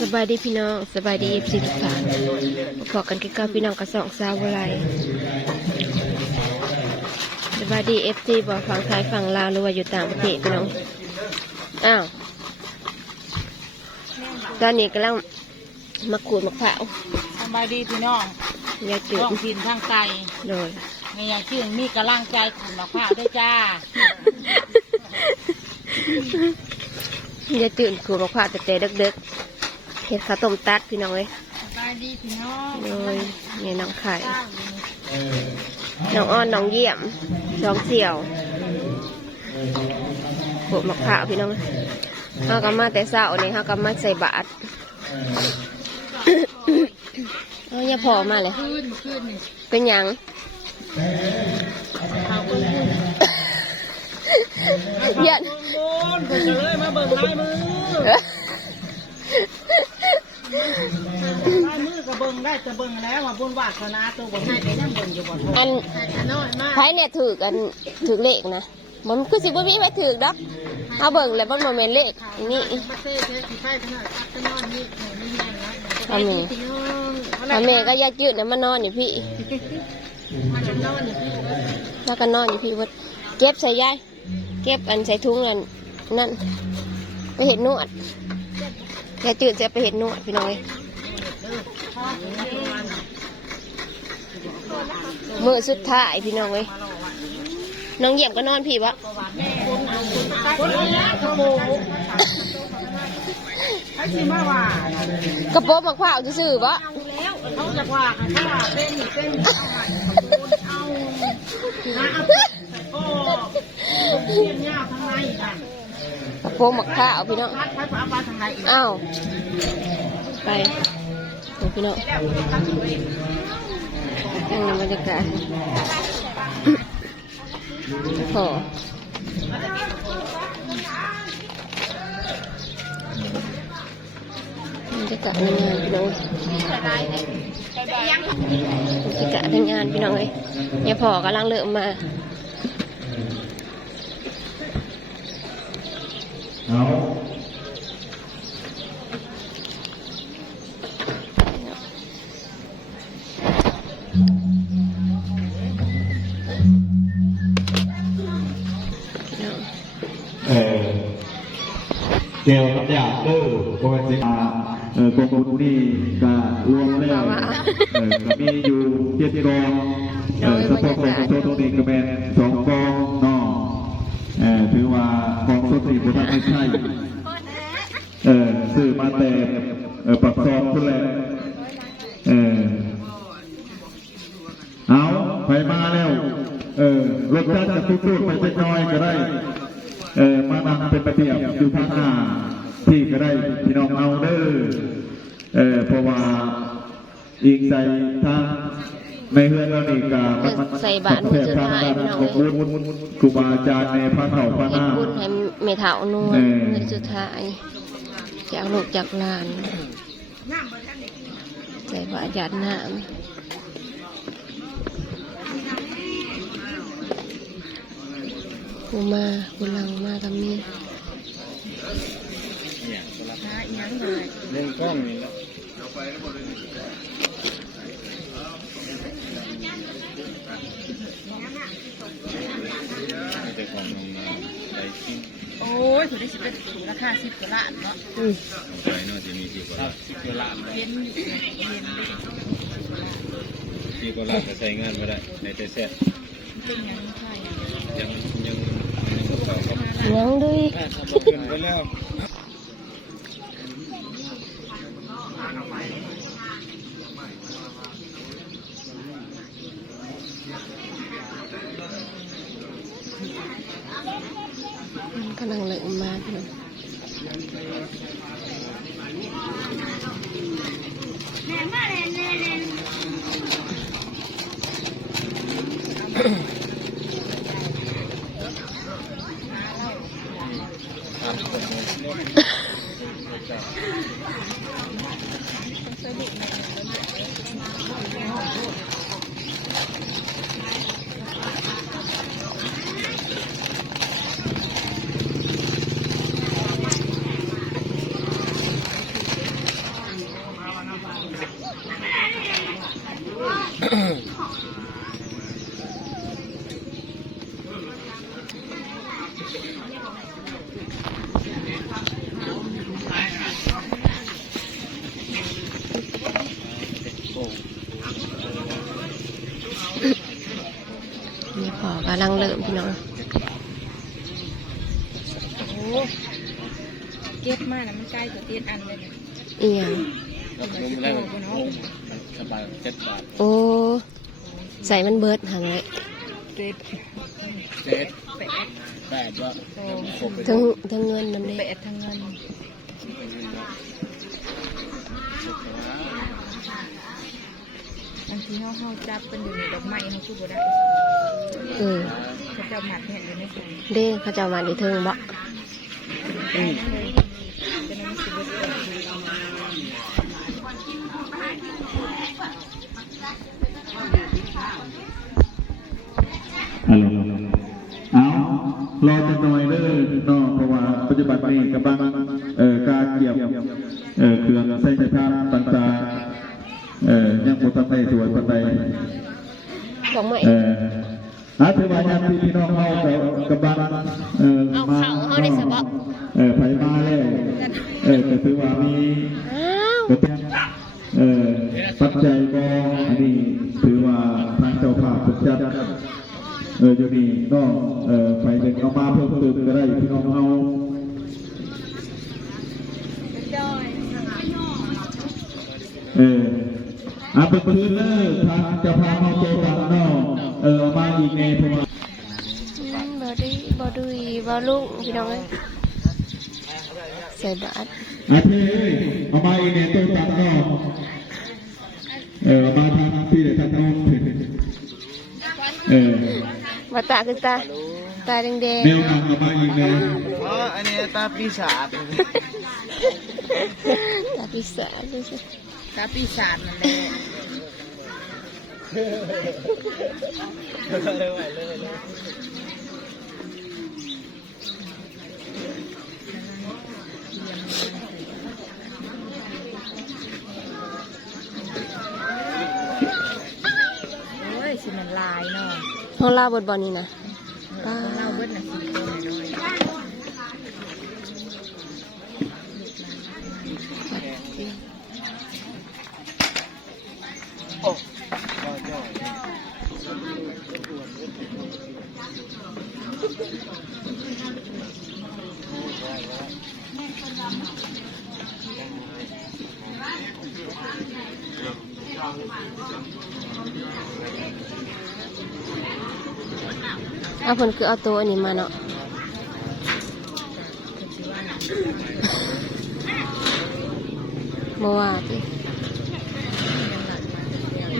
สบายดีพี่น้องสบายดีเอฟซีทุกท่านพอกันกับพี่น้องกระสองสาววไรสบายดีเอฟซีบอกฝั่งไทยฝั่งลาวหรือว่าอยู่ต่างประเทศพี่น้องอ้าวตอนนี้กำลังมาขูดมะพร้าวสบายดีพี่น้องยาจืดท้องถิ่นทางไกลเลยไม่อยากชื่อมีกำลังใจขุนมะพร้าวด้วยจ้า ยาจืดขูดมะพร้าวแต่แต่เด็กๆเห็ดข้าวต้มตัดพี่น้องเลยสบายดีพี่น้องเลยเนี่ยน้องไข่น้องอ้อนน้องเยี่ยมสองเสี่ยวขูดมะพร้าวพี่น้องเขาก็มาแต่เช้านี่เขาก็มาใส่บาตรเอาอย่าพอมาเลย ขึ้นขึ้นนี่เป็นหยัง เอาเบิ่ง เยัน บนเบิ่งเลยมาเบิ่งลายมือลายมือก็เบิ่งได้จะเบิ่งแล้ วว่าบุญวาสนาตัวบ่ให้ไปยังเบิ่งอยู่บ่โทษอันน้อยมากไผเนี่ยถือกันถือเลขนะมันคือสิบ่มีไว้ถือดอกเอาเบิ่งแล้วมันบ่แม่นเลขอันนี่มาเต้เต้สิไปขนาดตักนอนนี่ไม่แห้งแล้วทำไมพี่น้องถ้าแม่ก็อยากยืดเนี่ยมานอนอยู่พี่มากันนอนนี่พี่แล้วก็นอนอยู่พี่วัดเก็บใส่ยายเก็บอันใส่ถุงนั่นนั่นไปเห็ดนวดยายจืดจะไปเห็ดนวดพี่น้องเอ้ย มือสุดท้ายพี่น้องเอ้ยน้องเหยี่ยมก็นอนพี่วะกระโปงห้ชิมาว่ากระโปรงมะพร้าวซื่อวะเขาจะว่ากันว่าเป็นเป็นเอาใหม่เอาก็เทียนยาวทางในกันกระโปรงมะพร้าวพี่น้องอ้าวไปโอ้พี่น้อง นั่งในบรรยากาศโอ้บรรยากาศในงานพี่น้องบรรยากาศในงานพี่น้องเลยเนี่ยพอกำลังเริ่มมาเอา เกลกับยาเด้อโกเวนสิอาเออกองบุญนี่ก็รวมแล้วเออก็มีอยู่เจ็ดกองเออสปอร์ตของโซตนี้ก็เป็นสองกองนาะเออถือว่ากองโซตีบุตรไม่ใช่เออซื้อมาแต่เออปักซองคุณแหละเออเอาไปมาแล้วเออรถท่านจะพูดพูดไปจะน้อยก็ได้ เออมานั่งเป็นประเบียบอยู่ข้างหน้าที่ก็ได้พี่น้องเอาเด้อเออเพราะว่าอีกใจทางในเฮือนเรานี่ก็มันมันใส่บาตรมื้อสุดท้ายพี่น้องของบุญครูบาอาจารย์ในพระเขาพระเฮ็ดนาบุญให้เมถาวนวลเออเงินสุดท้ายจากลูกจากหลานใส่บาตรหยาดน้ำ กูมากูหลังมากับมีเล่นกล้องนี่แล้วแต่ของนี่โอ้ยถือได้สิบเป็นถือราคาสิบกว่าล้านเนาะอืมไปน่าจะมีที่กว่าที่กว่าล้านเย็นอยู่เย็นเลยที่กว่าล้านก็ใช้งานไม่ได้ในแต่แซ่บเป็นยังไง ยังด้วยมันกำลังเลยมาเลยแม่มาเลยแม่เลย มาพี่น้องกำลังเริ่มพี่น้องโอ้เก็บมาแล้วมันใกล้จะเตียนอันเลยนะอีหยังก็นมแล้วมันสบายเจ็ดบาทโอ้ใส่มันเบิดหันเลยเจ็ดเจ็ดแปดแปดว่าโตครบไปทั้งทั้งเงินนำแปเด้ดทั้งเงินบางทีเขาเขาจับเป็นอยู่ในดอกไม้เขาคือบ่ได้ เออเขาจะหมัดเนี่ยอยู่ในสวนเด้เขาจะเอามาดีเทิงบ่เลยจะนั่งสิบเอ็ดคนฮัลโหลเอารอจะหน่อยเด้อเนาะเพราะว่าปัจจุบันนี้กำลังเอ่อการเกี่ยวเอ่อเครื่องใช้ไฟฟ้าต่างๆเอ่อยังบ่ทันได้สวยปานใดดอกไม้เอ่อ อาถือว่าญาติพี่น้องเฮาก็กำลังเออเอามาเขาเฮาได้ซะบ่เออไผมาแล้วเอ่อก็ถือว่ามีก็เป็นเออปัจจัยก็อันนี้ถือว่าทางเจ้าภาพประจัดเอออยู่นี่ก็เออไฟเด็กเอามาเพิ่มเติมก็ได้พี่น้องเอาเอออาเป็นพื้นเลยทางเจ้าภาพเอาโตตัน ลุงพี่น้องเอ้ยใส่บาทอาเทเอามาอีกในโตตังเนาะเออเอามาทางพี่เลยทางน้องเออบ่ตาคือตาตาแดงแนวนำเอามาอีกในอ๋ออันนี้ตาปีศาจๆตาพิศาจดูสิตาปีศาจนั่นแหละ โอ้ยสิมันลายเนาะห้องลาบดบ่นี่นะป้า เราเบิ้ลน่ะสิตัวหน่อย เอาเพิ่นคือเอาตัวอันนี้มาเนาะบ่ว่าติ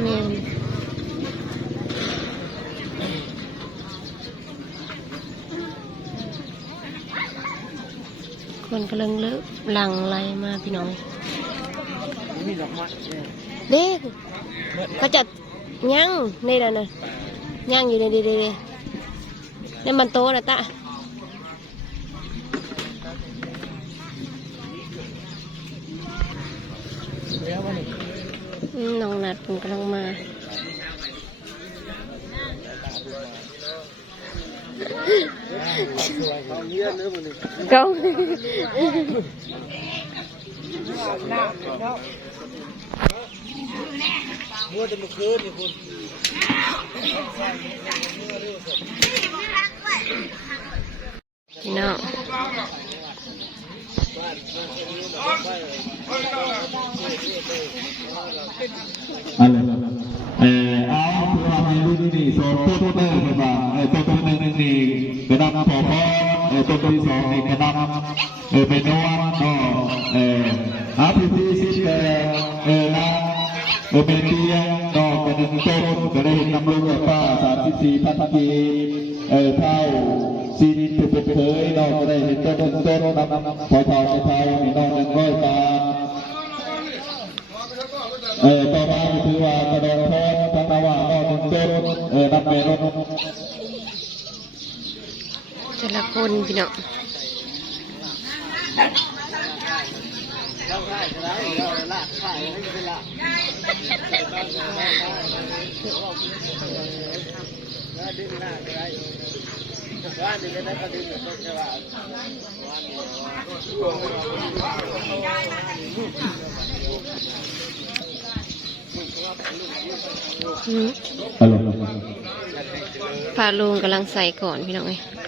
แม่นคนกำลังเลิกหลังไหลมาพี่น้องมีดอกไม้ เด็กเขาจะย่างนี่แล้วนะย่างอยู่ในดีดีนี่มันโตนะตาอืมน้องนัดผมกำลังมาเก้า มัวจะมาคืนนี่คุณพี่น้องอะไรเออเอาคือว่าในรุ่นนี้โซนต้นต้นเลยว่าเออต้นต้นหนึ่งนี่กระดับพอพอเออต้นที่สองนี่กระดับเออเป็นนวลเนา เออเตียงเนาะเป็นหนึ่งต้นก็ได้เห็นนำลูกป้าสามสิบสี่พันกีเออเท่าซีนินถูกเผยเนาะก็ได้เห็นต้นต้นต้นนำพอเท่าเท่านี่น้องหนึ่งร้อยบาเออต่อมาถือว่ากระดดโทษทั้งนาวานอกหนึ่งต้นเออนับเมรถแต่ละคนพี่น้องอืมฮัลโหลพาลุงกำลั งใส่ก่อนพี่น้องเอ้ยฮัลโหลฮัลโหลฮัลโหลใส่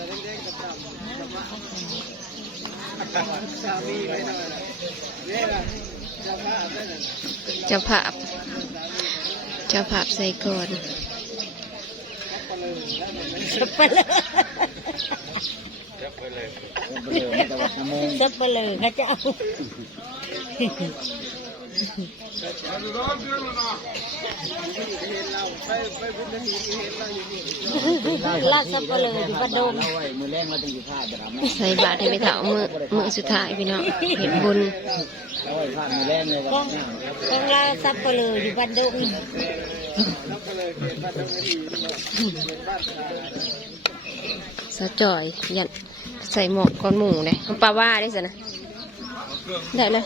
เจ้าภาพ เจ้าภาพใส่ก่อนจะไปเลยเขาจะเอา ลาดสับปะเลยอยู่บ้านดงใส่บาตรให้ไปเถามือมือสุดท้ายพี่น้องเห็นบุญต้องต้องลาดสับปะเลยอยู่บ้านดงสะจ่อยยันใส่หมอกก้อนหมูเลยทำปลาว่าได้สินะ ได้เลย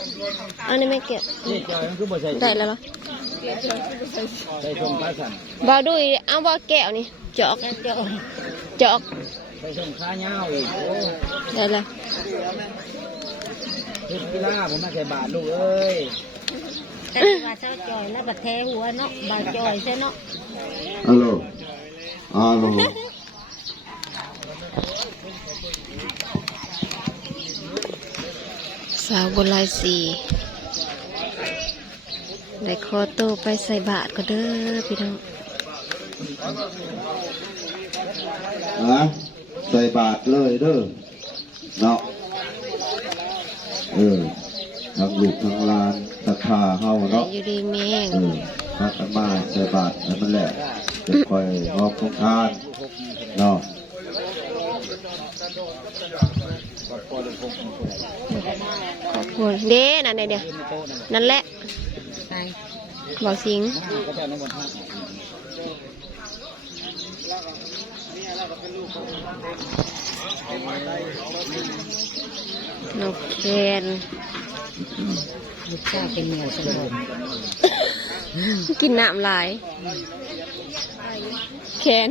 อันนี้ไม่เก็บได้แล้วเหรอบ่าวดูอีเอาบ่าวแก้วนี่จอกเจ้าจอกไปส่งข้าเงาอีกโอ้ได้แล้วเฮ็ดกีฬาผมมาใส่บาทลูกเอ้ยแต่ว่าเจ้าจอยแล้วบัดแทหัวเนาะบาจอยใช่เนาะฮัลโหลฮัลโหล สาวบนลายสีได้คอโตไปใส่บาทก็เด้อพี่น้องนะใส่บาทเลยเด้อเนาะเออทั้งลูกทั้งหลานศรัทธาเฮาเนาะอยู่ดีแม่งเออพากันมาใส่บาทนั่นแหละจะคอยรอบของทานเนาะ ขอบคุณเด้นั่นไงเดียวนั่นแหละใช่บอกสิงก็จะน้ำมันท่าน้องแคนลูกชายเป็นเหนียวสลบกินน้ำลายแคน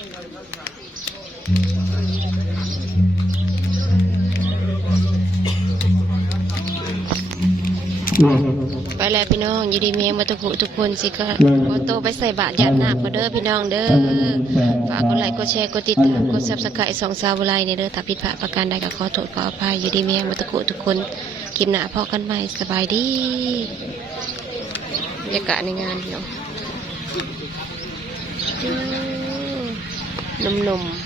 ไปแล้วพี่น้องอยู่ดีเมียมาทุกผู้ทุกคนสิก็ขอโตวไปใส่บาตรยามน้ำก็เด้อพี่น้องเด้อฝากกดไลค์กดแชร์กดติดตามกดซับสไครต์สองสาวไลน์เนี่ยเด้อถ้าผิดพลาดประการใดก็ขอโทษขออภัยอยู่ดีเมียมาทุกผู้ทุกคนคลิปหน้าพอกันใหม่สบายดีบรรยากาศในงานพี่น้องอืมหนุ่มๆ